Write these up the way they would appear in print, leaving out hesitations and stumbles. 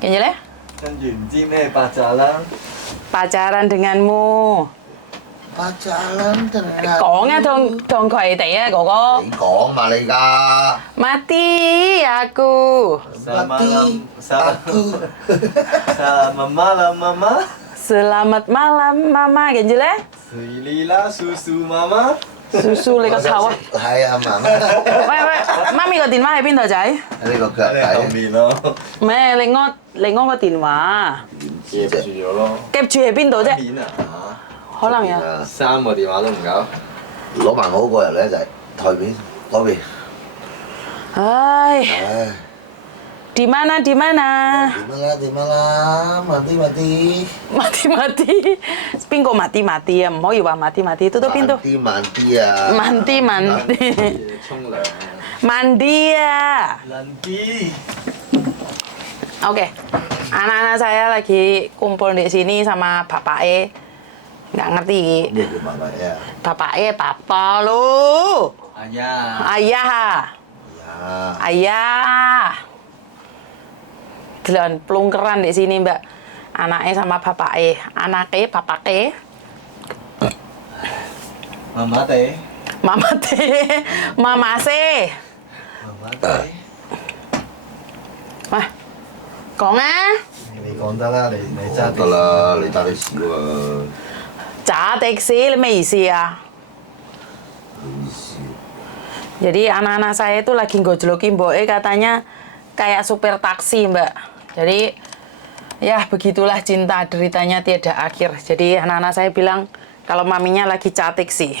Kenjel ya? Kan Junji pacaran. Pacaran denganmu. Pacaran dengan.講啊，同佢哋啊，哥哥。你講嘛你而家 Mati aku. Selamat Mati malam. aku. Selamat malam mama. Selamat malam, Mama. Kenjel ya? Sweelila susu mama. Susu你個頭啊！ 係啊媽媽，喂喂，媽咪個電話喺邊度仔？呢個腳 喺你後 底 面咯，唔係，另外個電話夾住咗咯。夾住喺邊度啫？面啊可能有。 3個電話都唔夠。攞埋我個入嚟一齊台面嗰邊。唉，唉， di mana di mana？ 點樣啦，mati mati，邊個mati啊？唔可以話mati，都邊度？ mandi啊 mandi 沖涼啊。 mandi ya. Nanti. Oke, anak-anak saya lagi kumpul di sini sama bapaknya. Nggak ngerti. Ini gimana ya? Bapaknya papa lu. Ayah. Ayah. Ya, Ayah. Gelan pelungkeran di sini, Mbak. Anaknya sama bapaknya. Anaknya, bapaknya. Mama teh. Mama teh. Mama se. Mama teh. Wah.講啊。你講得啦，你揸得啦，你打的士喎，揸的士，你咩意思啊? 意思 Jadi anak-anak saya itu lagi gojlokin Boe katanya kayak supir taksi, Mbak. Jadi ya begitulah cinta deritanya tiada akhir. Jadi anak-anak saya bilang kalau maminya lagi cantik sih.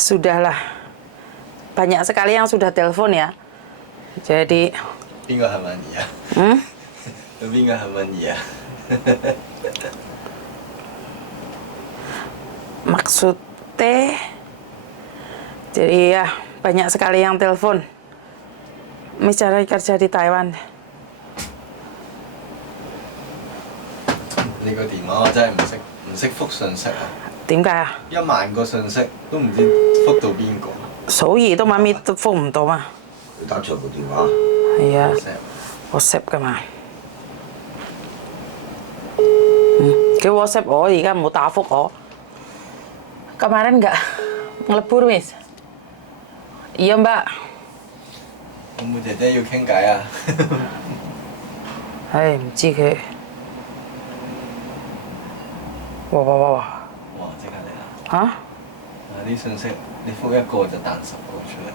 Sudahlah. Banyak sekali yang sudah telepon ya. Jadi 邊個係咪兒啊？邊個係咪兒啊？ maksudnya jadi ya banyak sekali yang telepon. Misalnya kerja di Taiwan. 你個電話我真係唔識覆信息啊！點解啊？ 1萬個信息都唔知覆到邊個。所以都媽咪都覆唔到嘛。你打長途電話，係啊 ，WhatsApp 噶嘛。佢 WhatsApp 我而家冇打覆我。Kemarin nggak ngelebur, Miss? Iya, Mbak. 會唔會姐姐要傾偈啊？唉，唔知佢。哇！哇！即刻嚟啦！嚇？啲信息你覆一個就彈10個出嚟。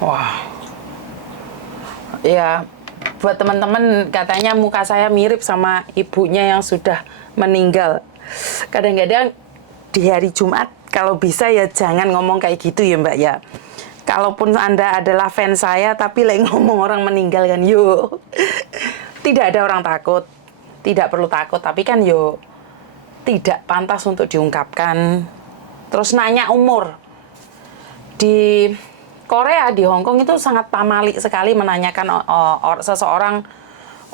Wah. Ya, buat teman-teman katanya muka saya mirip sama ibunya yang sudah meninggal. Kadang-kadang di hari Jumat kalau bisa ya jangan ngomong kayak gitu ya, Mbak ya. Kalaupun Anda adalah fans saya tapi ngomong orang meninggal kan yuk. Tidak ada orang takut. Tidak perlu takut, tapi kan yuk tidak pantas untuk diungkapkan. Terus nanya umur. Di Korea, di Hong Kong itu sangat pamali sekali menanyakan seseorang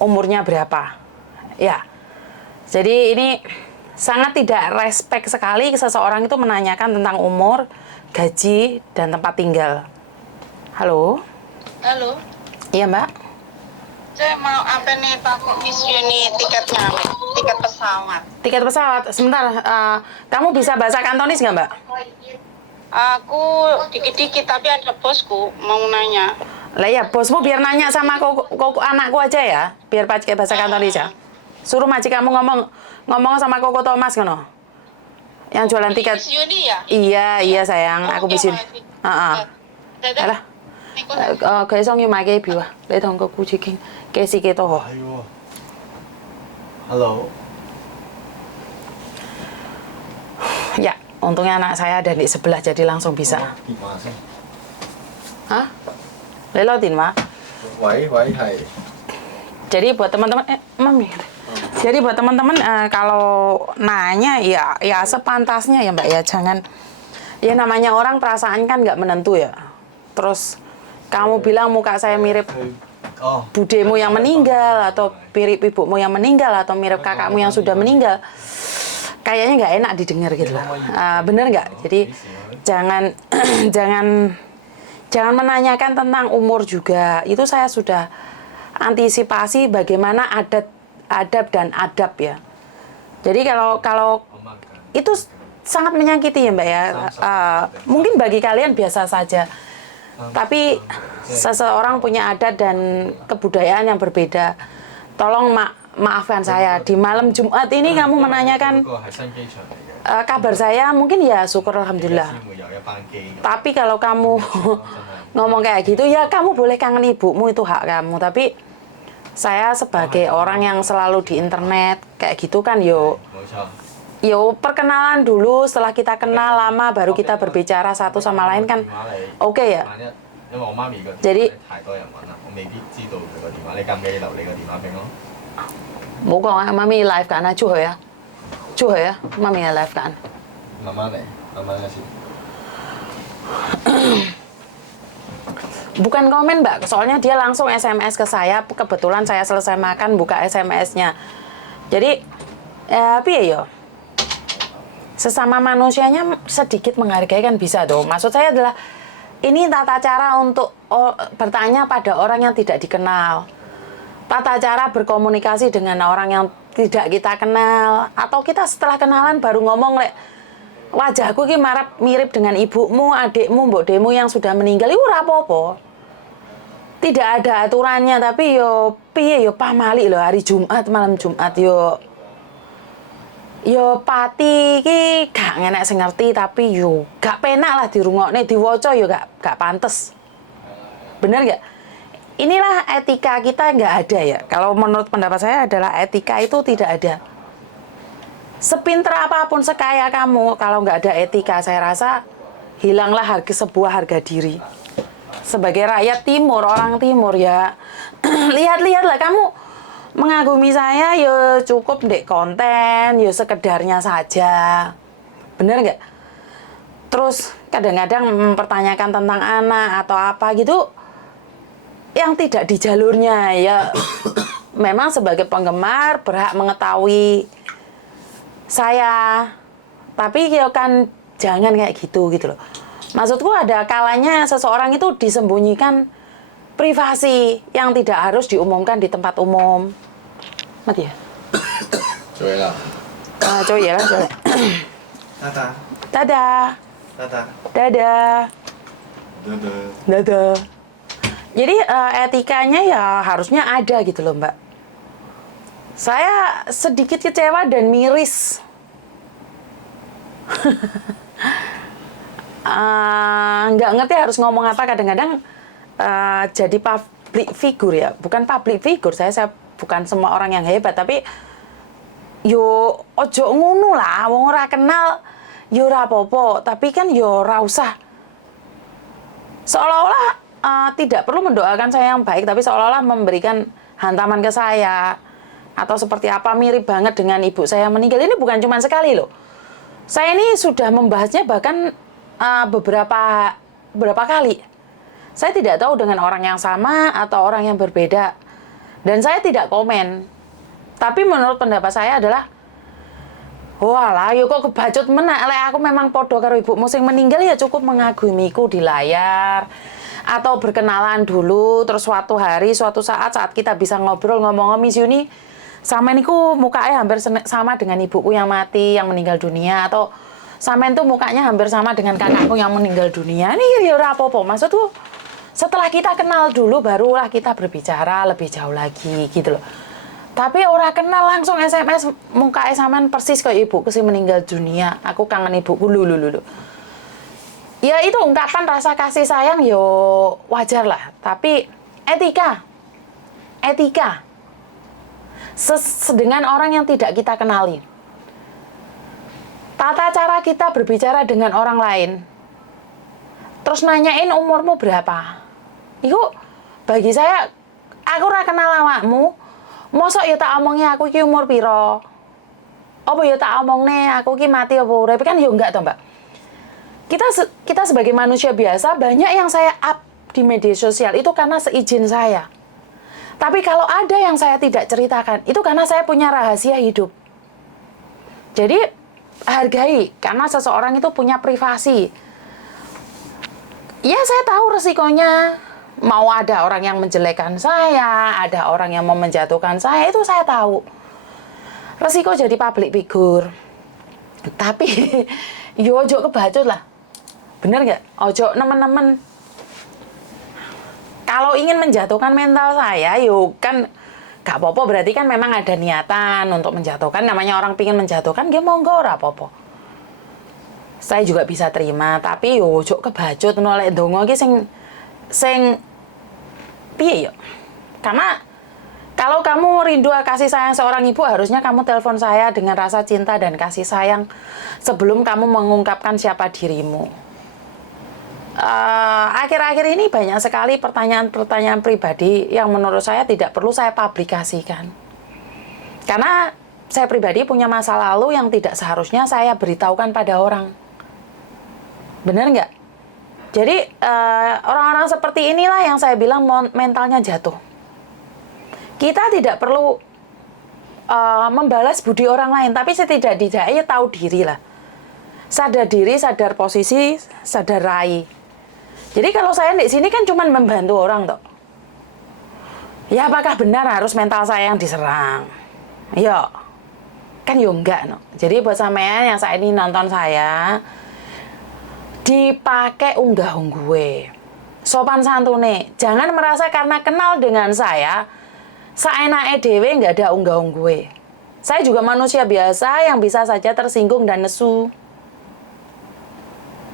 umurnya berapa. Ya, jadi ini sangat tidak respect sekali seseorang itu menanyakan tentang umur, gaji, dan tempat tinggal. Halo? Halo, Iya, Mbak? saya mau apa nih Pak Miss Yuni tiketnya, tiket pesawat. Tiket pesawat, sebentar. Kamu bisa bahasa Kantonis nggak, Mbak? Aku dikit-dikit tapi ada bosku mau nanya. Lah ya, bosmu biar nanya sama koko anakku aja ya, biar pakai bahasa Kantonis ya. Suruh majikanmu ngomong sama Koko Thomas ngono. Yang jualan tiket. Miss Yuni ya? Iya sayang, aku bisa. Alah.佢想要買機票啊，你同個僱主傾幾時幾多號？ 係喎。Hello。 Ya, untungnya anak saya ada di sebelah jadi langsung bisa. 電話先。 Hah? 你攞電話？ 喂，係。 Jadi buat teman-teman, Mami. Jadi buat teman-teman kalau nanya ya sepantasnya ya Mbak ya, jangan ya namanya orang perasaan kan nggak menentu ya. Terus kamu bilang muka saya mirip Oh. budemu yang meninggal atau mirip ibumu yang meninggal atau mirip kakakmu yang sudah meninggal. kayaknya nggak enak didengar gitu loh. Bener nggak? Jadi jangan jangan menanyakan tentang umur juga. Itu saya sudah antisipasi bagaimana adab dan adab ya. Jadi kalau itu sangat menyakiti ya Mbak ya. Mungkin bagi kalian biasa saja. Tapi seseorang punya adat dan kebudayaan yang berbeda. Tolong maafkan saya, di malam Jumat ini kamu menanyakan kabar saya, mungkin ya syukur alhamdulillah. Tapi kalau kamu ngomong kayak gitu, ya kamu boleh kangen ibumu, itu hak kamu. Tapi saya sebagai orang yang selalu di internet, kayak gitu kan yo perkenalan dulu, setelah kita kenal lama baru kita berbicara satu sama lain kan oke ya. Jadi冇講啊，媽咪 live 緊啊，出去啊，媽咪係 live 緊。慢慢嚟先。Bukan komen Mbak, soalnya dia langsung SMS ke saya, kebetulan saya selesai makan buka SMS-nya. Jadi, piye yo? Sesama manusianya sedikit menghargai kan bisa tuh. Maksud saya adalah, ini tata cara untuk bertanya pada orang yang tidak dikenal. Tata cara berkomunikasi dengan orang yang tidak kita kenal. Atau kita setelah kenalan baru ngomong, wajahku ki mirip dengan ibumu, adikmu, mbokdemu yang sudah meninggal. Itu ora apa-apa. Tidak ada aturannya, tapi yo piye yo pamali loh hari Jumat, malam Jumat yo pati ki gak enak sing ngerti, tapi yo gak penak lah dirungokne, diwaca yo gak pantes. Bener gak? Inilah etika kita nggak ada ya. Kalau menurut pendapat saya adalah etika itu tidak ada. Sepinter apapun, sekaya kamu, kalau nggak ada etika, saya rasa hilanglah sebuah harga diri. Sebagai rakyat timur, orang timur ya, lihat-lihatlah kamu mengagumi saya, ya cukup dek konten, ya sekedarnya saja. Bener nggak? Terus kadang-kadang mempertanyakan tentang anak atau apa gitu, yang tidak di jalurnya ya. Memang sebagai penggemar berhak mengetahui saya, tapi ya kan jangan kayak gitu loh. Maksudku ada kalanya seseorang itu disembunyikan privasi yang tidak harus diumumkan di tempat umum. Mati ya? Coy lah. Coy ya lah, coy. Dadah. Dadah. Dadah. Dadah. Dadah. Dadah. Jadi etikanya ya harusnya ada gitu loh Mbak. Saya sedikit kecewa dan miris. Nggak ngerti harus ngomong apa, kadang-kadang jadi public figure ya. Bukan public figure, saya bukan semua orang yang hebat, tapi yo ojo ngono lah, wong ora kenal yo ora apa-apa, tapi kan yo ora usah seolah-olah tidak perlu mendoakan saya yang baik, tapi seolah-olah memberikan hantaman ke saya atau seperti apa, mirip banget dengan ibu saya meninggal. Ini bukan cuma sekali loh. Saya ini sudah membahasnya bahkan beberapa kali. Saya tidak tahu dengan orang yang sama atau orang yang berbeda. Dan saya tidak komen. Tapi menurut pendapat saya adalah, walah, yo kok kebacut menak, aku memang podo karo ibumu sing meninggal, ya cukup mengagumiku di layar. Atau berkenalan dulu, terus suatu hari, suatu saat kita bisa ngobrol, ngomong, Miss Yuni, sama niku mukanya hampir sama dengan ibuku yang mati, yang meninggal dunia, atau sama itu mukanya hampir sama dengan kakakku yang meninggal dunia. Ini ya ora apa-apa, maksudku setelah kita kenal dulu, barulah kita berbicara lebih jauh lagi, gitu loh. Tapi orang kenal langsung SMS, mukanya samaan persis kayak ibuku sih meninggal dunia, aku kangen ibuku, lulu. Ya itu ungkapan rasa kasih sayang yo wajar lah, tapi etika dengan orang yang tidak kita kenali. Tata cara kita berbicara dengan orang lain, terus nanyain umurmu berapa. Itu bagi saya, aku ora kenal awakmu, mosok ya tak omongnya aku ki umur piro. Apa ya tak omongne aku ki mati apa urip, kan yo enggak toh, Mbak. Kita sebagai manusia biasa, banyak yang saya up di media sosial itu karena seizin saya. Tapi kalau ada yang saya tidak ceritakan, itu karena saya punya rahasia hidup. Jadi hargai, karena seseorang itu punya privasi. Ya, saya tahu resikonya. Mau ada orang yang menjelekkan saya, ada orang yang mau menjatuhkan saya, itu saya tahu. Resiko jadi public figure. Tapi, yo ojo kebacut lah. Bener nggak? Ojo nemen-nemen. Kalau ingin menjatuhkan mental saya, yo kan gak apa-apa, berarti kan memang ada niatan untuk menjatuhkan. Namanya orang pingin menjatuhkan, dia monggo ora apa-apa. Saya juga bisa terima, tapi yo ojo kebacut nolak dongo iki sing piye yo? Karena kalau kamu rindu kasih sayang seorang ibu, harusnya kamu telepon saya dengan rasa cinta dan kasih sayang sebelum kamu mengungkapkan siapa dirimu. Akhir-akhir ini banyak sekali pertanyaan-pertanyaan pribadi yang menurut saya tidak perlu saya publikasikan. Karena saya pribadi punya masa lalu yang tidak seharusnya saya beritahukan pada orang. Benar nggak? Jadi orang-orang seperti inilah yang saya bilang mentalnya jatuh. Kita tidak perlu membalas budi orang lain, tapi setidak-tidaknya tahu diri lah. Sadar diri, sadar posisi, sadar rai. Jadi kalau saya di sini kan cuma membantu orang toh. Ya apakah benar harus mental saya yang diserang? Ya, kan yo enggak no. Jadi buat sampean yang saat ini nonton saya, dipakai unggah-ungguhe. Sopan santune, jangan merasa karena kenal dengan saya, saenake dhewe nggak ada unggah-ungguhe. Saya juga manusia biasa yang bisa saja tersinggung dan nesu.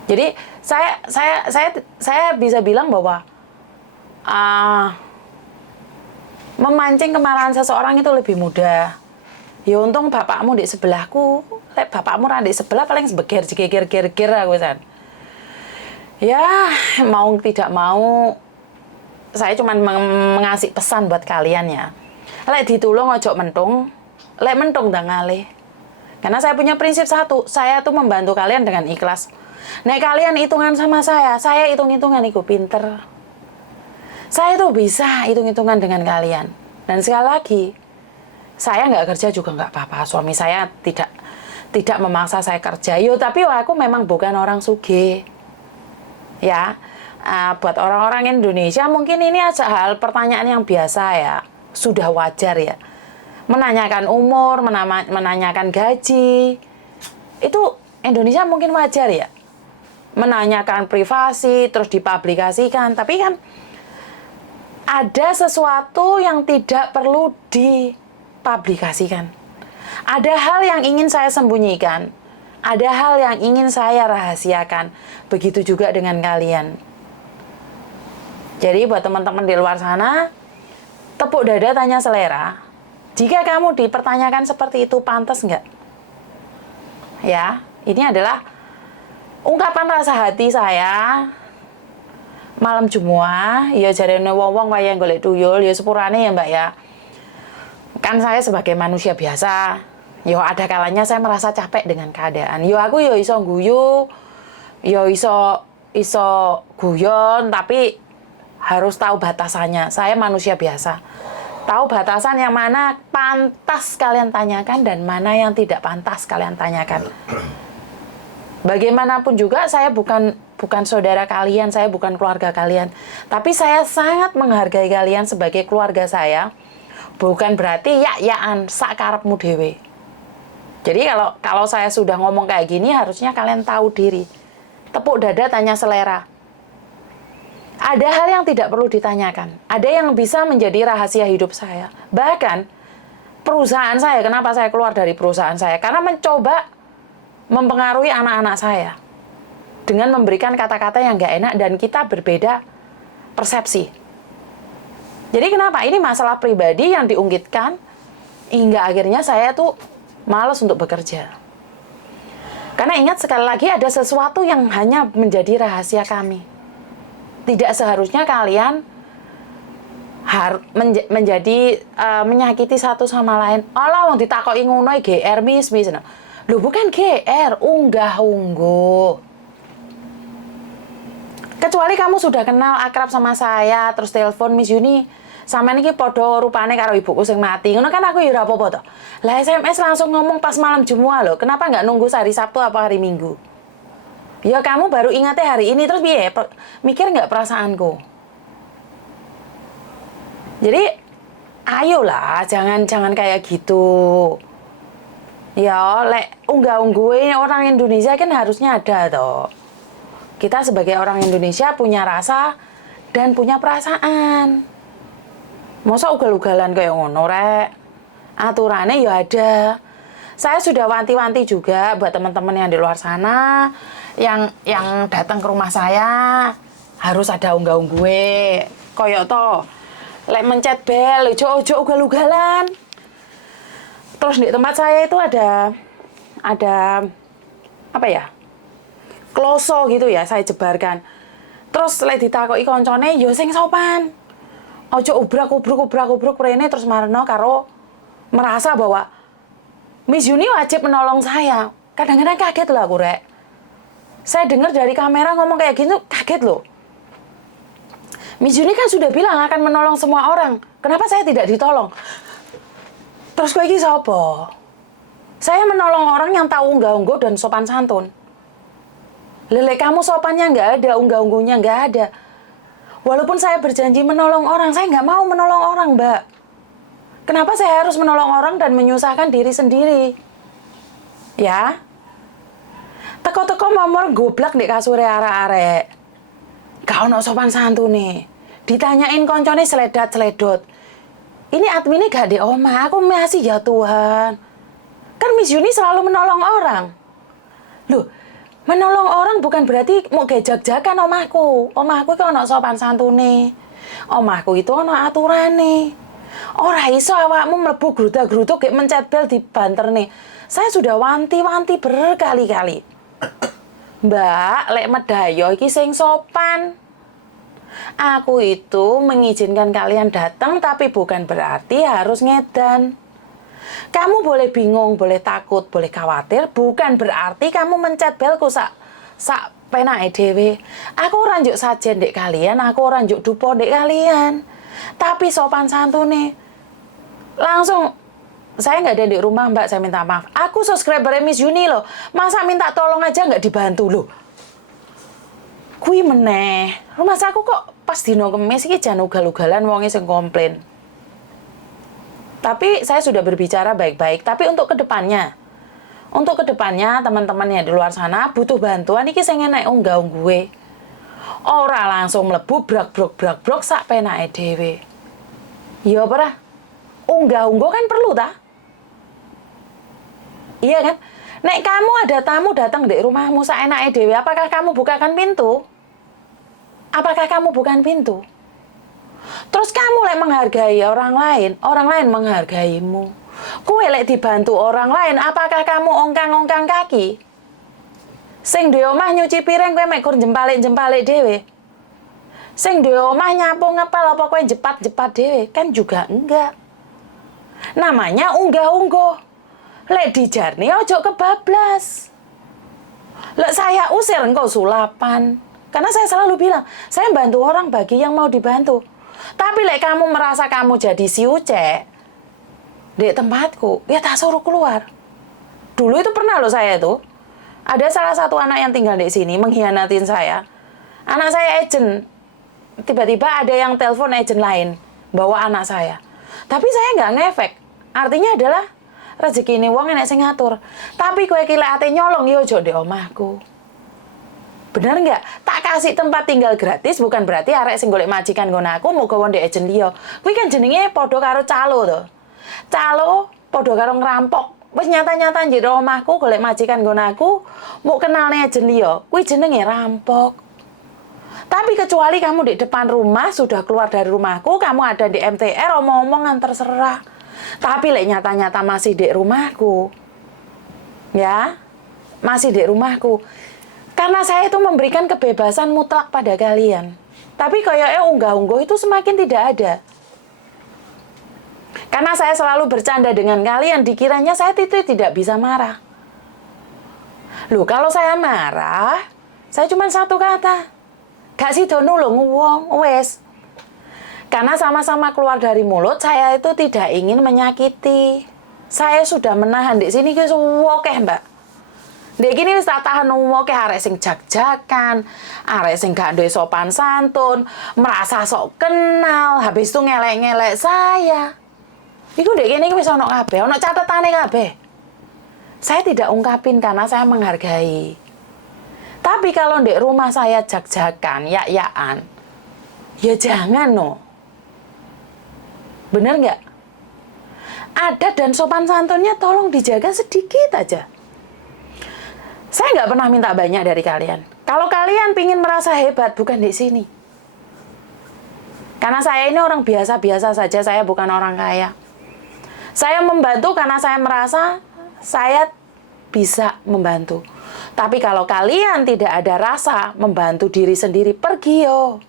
Jadi saya bisa bilang bahwa memancing kemarahan seseorang itu lebih mudah. Ya untung bapakmu di sebelahku, bapakmu di sebelah paling sebeger geger aku san. Ya mau tidak mau, saya cuma mengasih pesan buat kalian ya. Lek ditulung ojo mentung, lek mentung ndang ngalih. Karena saya punya prinsip satu, saya tuh membantu kalian dengan ikhlas. Nek kalian hitungan sama saya hitung-hitungan iku pinter. Saya tuh bisa hitung-hitungan dengan kalian. Dan sekali lagi, saya nggak kerja juga nggak apa-apa. Suami saya tidak memaksa saya kerja. Tapi aku memang bukan orang sugih. Ya, buat orang-orang Indonesia mungkin ini aja hal pertanyaan yang biasa ya. Sudah wajar ya. Menanyakan umur, menanyakan gaji. Itu Indonesia mungkin wajar ya. Menanyakan privasi, terus dipublikasikan. Tapi kan ada sesuatu yang tidak perlu dipublikasikan. Ada hal yang ingin saya sembunyikan. Ada hal yang ingin saya rahasiakan. Begitu juga dengan kalian. Jadi buat teman-teman di luar sana, tepuk dada tanya selera. Jika kamu dipertanyakan seperti itu, pantas nggak? Ya, ini adalah ungkapan rasa hati saya malam Jumat. Ya jarene wong-wong kaya golek tuyul, ya sepurane ya Mbak ya. Kan saya sebagai manusia biasa, yo ada kalanya saya merasa capek dengan keadaan. Yo aku yo iso guyu, yo iso guyon, tapi harus tahu batasannya. Saya manusia biasa. Tahu batasan yang mana pantas kalian tanyakan dan mana yang tidak pantas kalian tanyakan. Bagaimanapun juga saya bukan saudara kalian, saya bukan keluarga kalian. Tapi saya sangat menghargai kalian sebagai keluarga saya. Bukan berarti ya-yaan sakarepmu dhewe. Jadi kalau saya sudah ngomong kayak gini, harusnya kalian tahu diri. Tepuk dada tanya selera. Ada hal yang tidak perlu ditanyakan. Ada yang bisa menjadi rahasia hidup saya. Bahkan perusahaan saya, kenapa saya keluar dari perusahaan saya? Karena mencoba mempengaruhi anak-anak saya dengan memberikan kata-kata yang nggak enak dan kita berbeda persepsi. Jadi kenapa? Ini masalah pribadi yang diungkitkan hingga akhirnya saya tuh malas untuk bekerja. Karena ingat sekali lagi ada sesuatu yang hanya menjadi rahasia kami. Tidak seharusnya kalian menjadi menyakiti satu sama lain. Alah wong ditakoki ngono GR mis. Loh bukan GR, unggah-ungguh. Kecuali kamu sudah kenal akrab sama saya, terus telepon Miss Yuni, sampean iki padha rupane karo ibuku sing mati. Ngono kan aku ya ora apa-apa to. Lah SMS langsung ngomong pas malam Jumat loh. Kenapa nggak nunggu hari Sabtu apa hari Minggu? Ya kamu baru ingatnya hari ini terus piye? Mikir nggak perasaanku? Jadi ayolah, jangan kayak gitu. Ya, lek unggah-ungguhe orang Indonesia kan harusnya ada toh. Kita sebagai orang Indonesia punya rasa dan punya perasaan. Masa ugal-ugalan kayak ngono rek? Aturannya ya ada. Saya sudah wanti-wanti juga buat teman-teman yang di luar sana yang datang ke rumah saya harus ada unggah-ungguhe. Koyok toh. Lek mencet bel, ojo ugal-ugalan. Terus di tempat saya itu ada apa ya? Kloso gitu ya, saya jebarkan. Terus lek ditakoki koncone yo sing sopan. Ojo ubruk rene terus marno karo merasa bahwa Miss Yuni wajib menolong saya. Kadang-kadang kaget lah aku rek. Saya dengar dari kamera ngomong kayak gitu, kaget loh. Miss Yuni kan sudah bilang akan menolong semua orang. Kenapa saya tidak ditolong? Terus kowe iki sapa? Saya menolong orang yang tahu unggah-ungguh dan sopan santun. Lele kamu sopannya nggak ada, unggah-ungguhnya nggak ada. Walaupun saya berjanji menolong orang, saya nggak mau menolong orang, Mbak. Kenapa saya harus menolong orang dan menyusahkan diri sendiri? Ya? Teko-teko momor goblak di kasure arek-arek. Gak ono sopan santun nih. Ditanyain koncone seledat-seledot. Ini adminnya gak di omah, aku masih ya Tuhan. Kan Miss Yuni selalu menolong orang. Loh, menolong orang bukan berarti mau gejak-jakan omahku. Omahku itu ono sopan santune. Omahku itu ono aturane. Ora iso awakmu mlebu grudak-gruduk gek mencet bel dibanterne. Saya sudah wanti-wanti berkali-kali. Mbak, lek medayo iki sing sopan. Aku itu mengizinkan kalian datang tapi bukan berarti harus ngedan. Kamu boleh bingung, boleh takut, boleh khawatir, bukan berarti kamu mencet belku sak penake dhewe. Aku ora njuk sajen ndek kalian, aku ora njuk dupo ndek kalian. Tapi sopan santune. Langsung saya nggak ada di rumah, Mbak, saya minta maaf. Aku subscriber Miss Yuni loh. Masa minta tolong aja nggak dibantu loh? Kui meneh. Rumah saku kok pas dino Kemis iki jan ugal-ugalan wonge sing komplain. Tapi saya sudah berbicara baik-baik. Tapi untuk kedepannya teman-teman yang di luar sana butuh bantuan iki sing enek unggah-ungguhe. Ora langsung mlebu brak-brok sak penake dhewe. Ya apa ora? Unggah-ungguh kan perlu ta? Iya kan? Nek kamu ada tamu datang di rumahmu saenake dhewe, apakah kamu bukakan pintu? Apakah kamu bukan pintu? Terus kamu lek menghargai orang lain menghargaimu. Kowe lek dibantu orang lain, apakah kamu ongkang-ongkang kaki? Sing di omah nyuci piring kowe mek gur jempalik-jempalik dhewe. Sing di omah nyapu ngepel apa kowe jepat-jepat dhewe? Kan juga enggak. Namanya unggah-ungguh. Lek dijarni ojo kebablas. Lek saya usir engkau sulapan. Karena saya selalu bilang, saya bantu orang bagi yang mau dibantu. Tapi lek kamu merasa kamu jadi si ucek di tempatku, ya tak suruh keluar. Dulu itu pernah loh saya tuh. Ada salah satu anak yang tinggal di sini mengkhianatin saya. Anak saya agent. Tiba-tiba ada yang telepon agent lain bawa anak saya. Tapi saya nggak ngefek. Artinya adalah rezeki ini wong enek sing ngatur. Tapi kowe iki lek ate nyolong yo ojo ndek omahku. Bener nggak? Tak kasih tempat tinggal gratis bukan berarti arek sing golek majikan nggon aku mau gawe ndek agent liya. Kuwi kan jenenge padha karo calo to. Calo padha karo ngerampok. Wis nyata-nyata njero omahku golek majikan nggon aku mau kenalne agent liya. Kuwi jenenge rampok. Tapi kecuali kamu di depan rumah sudah keluar dari rumahku, kamu ada di MTR omong-omongan terserah. Tapi lek nyata-nyata masih di rumahku, ya, masih di rumahku. Karena saya itu memberikan kebebasan mutlak pada kalian. Tapi kayaknya unggah-ungguh itu semakin tidak ada. Karena saya selalu bercanda dengan kalian, dikiranya saya itu tidak bisa marah. Loh, kalau saya marah, saya cuma satu kata. Gak sida nulung wong, wes. Karena sama-sama keluar dari mulut, saya itu tidak ingin menyakiti. Saya sudah menahan di sini ki akeh, Mbak. Ndek kene wis tak tahan akeh arek sing jag-jagan, arek sing gak duwe sopan santun, merasa sok kenal, habis itu ngelek-ngelek saya. Iku ndek kene wis ono kabeh, ono catetane kabeh. Saya tidak ungkapin karena saya menghargai. Tapi kalau ndek rumah saya jag-jagan, yak-yakan, ya jangan no. Bener nggak? Adat dan sopan santunnya tolong dijaga sedikit aja. Saya nggak pernah minta banyak dari kalian. Kalau kalian pingin merasa hebat, bukan di sini. Karena saya ini orang biasa-biasa saja, saya bukan orang kaya. Saya membantu karena saya merasa saya bisa membantu. Tapi kalau kalian tidak ada rasa membantu diri sendiri, pergi yo.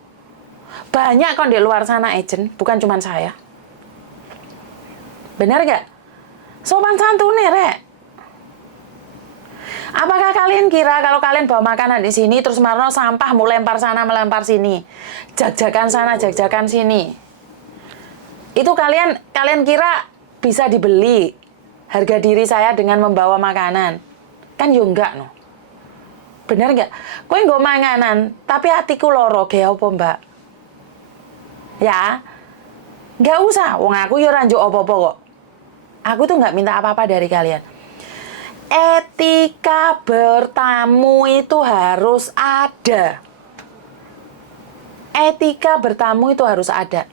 Banyak kok di luar sana agent, bukan cuma saya. Benar gak? Sopan santun nih, Rek. Apakah kalian kira kalau kalian bawa makanan di sini terus marno sampah mau lempar sana melempar sini, jag-jagan sana jag-jagan sini, itu kalian kira bisa dibeli harga diri saya dengan membawa makanan? Kan yo enggak no. Bener enggak? Kowe nggo manganan tapi hatiku loro ge apa, Mbak? Ya. Enggak usah, wong aku yo ora njuk apa-apa kok. Aku tuh nggak minta apa-apa dari kalian. Etika bertamu itu harus ada. Etika bertamu itu harus ada.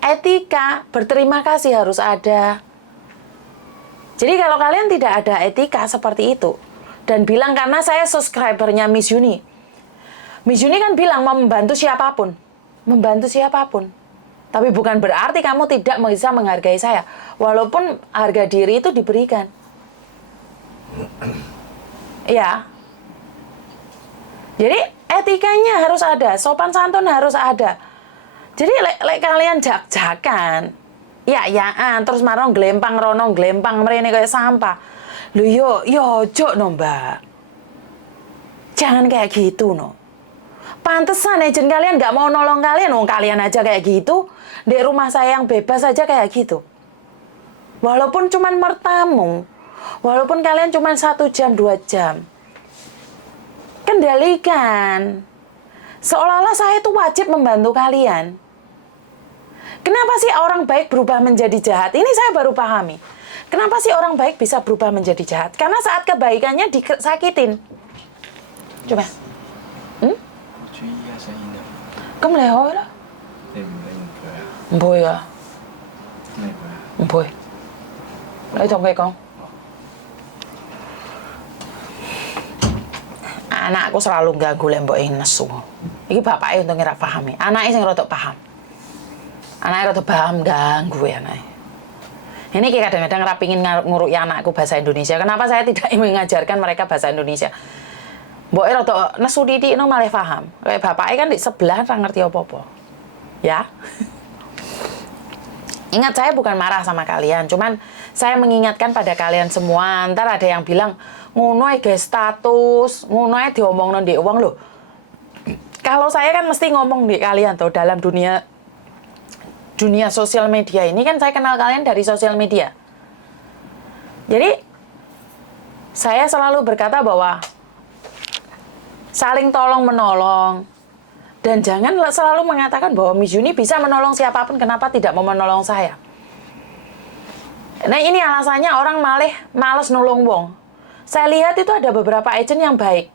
Etika berterima kasih harus ada. Jadi kalau kalian tidak ada etika seperti itu, dan bilang karena saya subscribernya Miss Yuni. Miss Yuni kan bilang mau membantu siapapun. Membantu siapapun. Tapi bukan berarti kamu tidak bisa menghargai saya. Walaupun harga diri itu diberikan. Ya. Jadi etikanya harus ada. Sopan santun harus ada. Jadi kalian jak-jakan. Ya-yaan. Terus marong glempang rono, glempang mrene kayak sampah. Loh yo ojo no, Mbak. Jangan kayak gitu no. Pantesan agent kalian nggak mau nolong kalian. Wong kalian aja kayak gitu. Di rumah saya yang bebas aja kayak gitu. Walaupun cuman mertamu, walaupun kalian cuman 1 jam, 2 jam, kendalikan. Seolah-olah saya itu wajib membantu kalian. Kenapa sih orang baik berubah menjadi jahat? Ini saya baru pahami. Kenapa sih orang baik bisa berubah menjadi jahat? Karena saat kebaikannya disakitin. Coba. Kamu lihat lah. Boy à? Boy. Lấy chồng về con. Anakku selalu ganggu lembok ini nesu. Iki bapaknya untuk ngira pahami. Anaknya sing rada paham. Anaknya rada paham ganggu ya anaknya. Ini kayak kadang-kadang rapingin nguruki anakku bahasa Indonesia. Kenapa saya tidak mengajarkan mereka bahasa Indonesia? Mboknya rada nesu didik no malah paham. Kayak bapaknya kan di sebelah ora ngerti apa-apa. Ya. Ingat, saya bukan marah sama kalian, cuman saya mengingatkan pada kalian semua. Ntar ada yang bilang, ngono ge status, ngono diomongno ndek wong lho. Kalau saya kan mesti ngomong di kalian tuh dalam dunia sosial media ini kan saya kenal kalian dari sosial media. Jadi saya selalu berkata bahwa saling tolong menolong. Dan jangan selalu mengatakan bahwa Miss Yuni bisa menolong siapapun, kenapa tidak mau menolong saya. Nah ini alasannya orang males nolong wong. Saya lihat itu ada beberapa agent yang baik,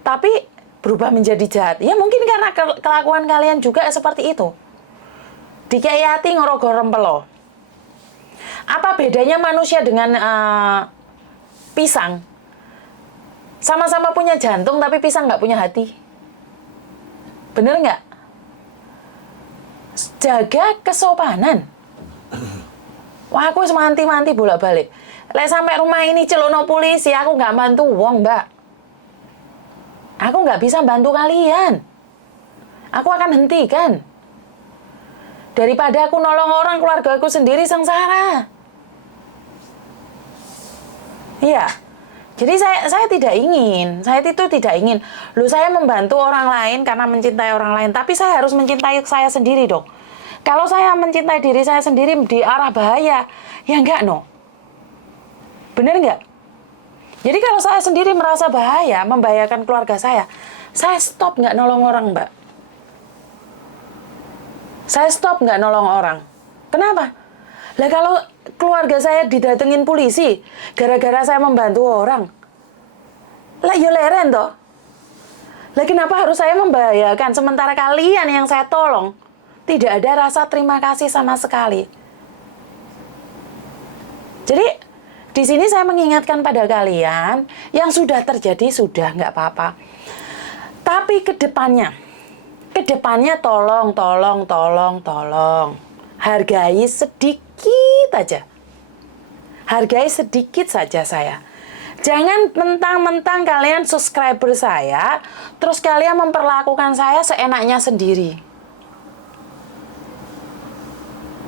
tapi berubah menjadi jahat. Ya mungkin karena kelakuan kalian juga seperti itu. Dikayati ngorogo rempelo. Apa bedanya manusia dengan pisang? Sama-sama punya jantung, tapi pisang nggak punya hati. Bener nggak? Jaga kesopanan. Wah, aku semanti-manti bolak-balik. Lek sampai rumah ini celokno polisi, aku nggak bantu wong, Mbak. Aku nggak bisa bantu kalian. Aku akan hentikan. Daripada aku nolong orang, keluarga aku sendiri sengsara. Iya. Jadi saya tidak ingin, saya itu tidak ingin. Loh, saya membantu orang lain karena mencintai orang lain, tapi saya harus mencintai saya sendiri dong. Kalau saya mencintai diri saya sendiri di arah bahaya, ya enggak no. Bener enggak? Jadi kalau saya sendiri merasa bahaya, membahayakan keluarga saya stop nggak nolong orang, Mbak. Saya stop nggak nolong orang. Kenapa? Lah kalau keluarga saya didatengin polisi, gara-gara saya membantu orang, lah ya leren toh. Lah kenapa harus saya membahayakan, sementara kalian yang saya tolong, tidak ada rasa terima kasih sama sekali. Jadi, di sini saya mengingatkan pada kalian, yang sudah terjadi sudah, nggak apa-apa. Tapi kedepannya tolong. Hargai sedikit aja. Hargai sedikit saja saya. Jangan mentang-mentang kalian subscriber saya, terus kalian memperlakukan saya seenaknya sendiri.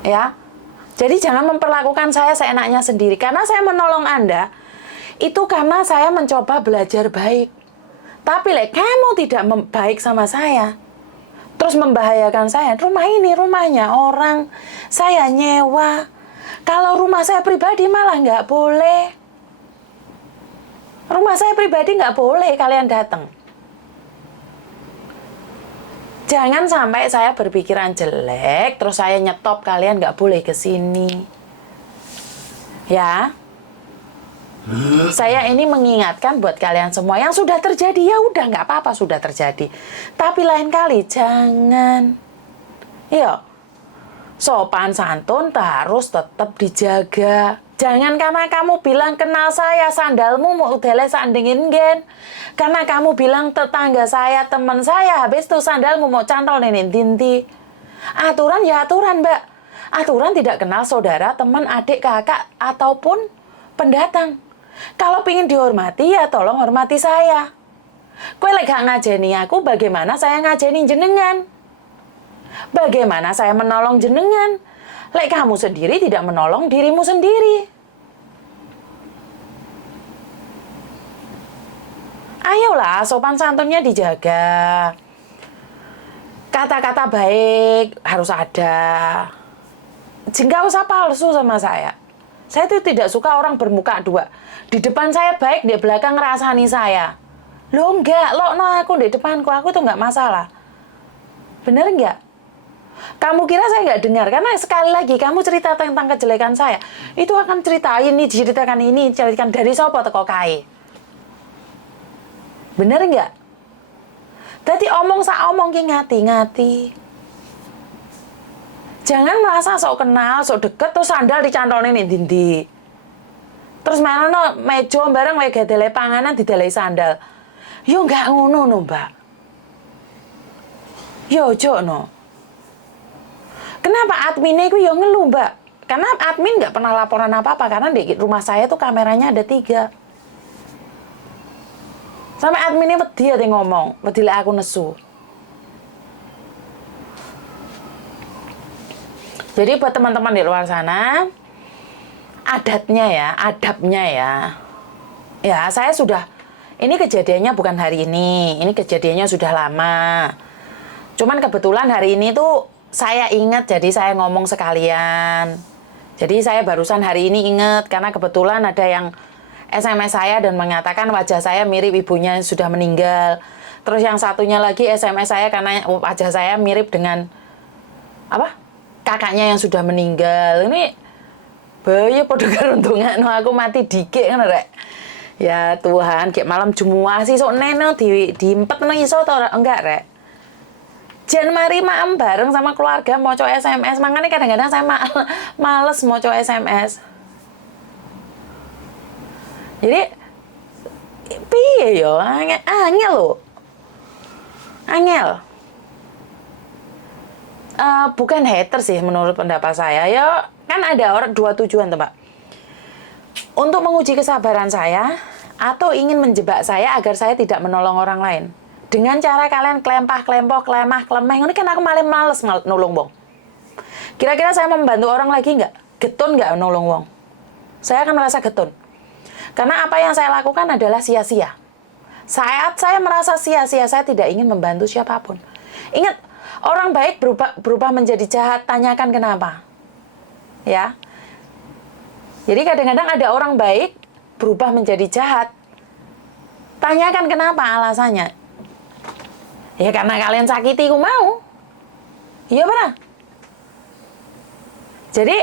Ya. Jadi jangan memperlakukan saya seenaknya sendiri. Karena saya menolong Anda, itu karena saya mencoba belajar baik. Tapi kamu tidak baik sama saya, terus membahayakan saya. Rumah ini rumahnya orang, saya nyewa. Kalau rumah saya pribadi malah nggak boleh. Rumah saya pribadi nggak boleh kalian datang. Jangan sampai saya berpikiran jelek, terus saya nyetop kalian nggak boleh ke sini. Ya. Saya ini mengingatkan buat kalian semua, yang sudah terjadi ya udah nggak apa-apa, sudah terjadi. Tapi lain kali jangan. Iya. Sopan santun harus tetap dijaga. Jangan karena kamu bilang kenal saya, sandalmu mau udele sandingin gen. Karena kamu bilang tetangga saya, teman saya, habis itu sandalmu mau cantol nenek dinti. Aturan ya aturan, Mbak. Aturan tidak kenal saudara, teman, adik, kakak, ataupun pendatang. Kalau pingin dihormati ya tolong hormati saya. Kowe lek gak ngajeni aku, bagaimana saya ngajeni jenengan? Bagaimana saya menolong jenengan? Lek kamu sendiri tidak menolong dirimu sendiri. Ayolah, sopan santunnya dijaga. Kata-kata baik harus ada. Nggak usah palsu sama saya. Saya itu tidak suka orang bermuka dua. Di depan saya baik, di belakang ngerasani saya. Loh enggak, no aku di depanku, aku tuh nggak masalah. Bener nggak? Kamu kira saya nggak dengar? Karena sekali lagi kamu cerita tentang kejelekan saya, itu akan ceritakan ini, ceritakan dari sopo teko kae. Bener nggak? Tadi omong ki ngati-ngati. Jangan merasa sok kenal, sok deket, terus sandal dicantolin ning ndi. Terus mana meja bareng wae gadele panganan didelei sandal. Yo nggak ngono no, Mbak. Yo ojo no. Kenapa adminnya itu ya ngeluh, Mbak? Karena admin nggak pernah laporan apa-apa, karena di rumah saya tuh kameranya ada 3. Sampai adminnya wedi ate ngomong, wedi lek aku nesu. Jadi buat teman-teman di luar sana, adabnya ya. Ya, saya sudah, ini kejadiannya bukan hari ini kejadiannya sudah lama. Cuman kebetulan hari ini tuh saya ingat, jadi saya ngomong sekalian. Jadi saya barusan hari ini ingat, karena kebetulan ada yang SMS saya dan mengatakan wajah saya mirip ibunya yang sudah meninggal. Terus yang satunya lagi SMS saya karena wajah saya mirip dengan kakaknya yang sudah meninggal. Ini bahaya podo karuntungan aku mati dikit kan rek. Ya Tuhan, kayak malam Jumat sih sok neno diempet nang iso to enggak rek. Jangan mari maem bareng sama keluarga mau coba SMS. Makanya kadang-kadang saya males mau coba SMS. Jadi piye yo angel lho. Angel. Bukan hater sih menurut pendapat saya. Ya kan ada orang 2 tujuan tuh, Mbak. Untuk menguji kesabaran saya atau ingin menjebak saya agar saya tidak menolong orang lain. Dengan cara kalian klempah-klempoh, klemah-klemeh, ini kan aku malah males nolong wong. Kira-kira saya membantu orang lagi nggak? Getun nggak nolong wong? Saya akan merasa getun. Karena apa yang saya lakukan adalah sia-sia. Saat saya merasa sia-sia, saya tidak ingin membantu siapapun. Ingat, Orang baik berubah menjadi jahat, tanyakan kenapa. Ya. Jadi kadang-kadang ada orang baik berubah menjadi jahat. Tanyakan kenapa alasannya. Ya karena kalian sakiti ku mau. Iya benar. Jadi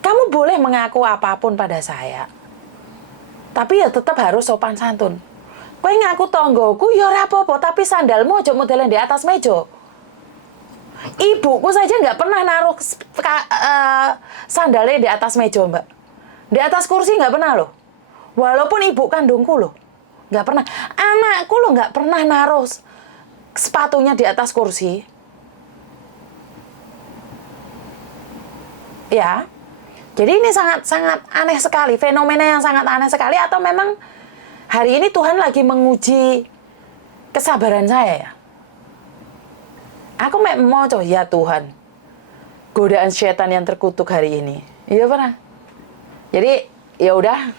kamu boleh mengaku apapun pada saya. Tapi ya tetap harus sopan santun. Kowe ngaku tonggoku ya ora apa-apa, tapi sandalmu aja modelen di atas meja. Ibuku saja nggak pernah naruh sandalnya di atas meja, Mbak. Di atas kursi nggak pernah loh. Walaupun ibu kandungku loh. Nggak pernah. Anakku loh nggak pernah naruh sepatunya di atas kursi. Ya. Jadi ini sangat aneh sekali. Fenomena yang sangat aneh sekali. Atau memang hari ini Tuhan lagi menguji kesabaran saya ya. Aku mau coba, ya Tuhan, godaan setan yang terkutuk hari ini. Iya pernah. Jadi ya udah,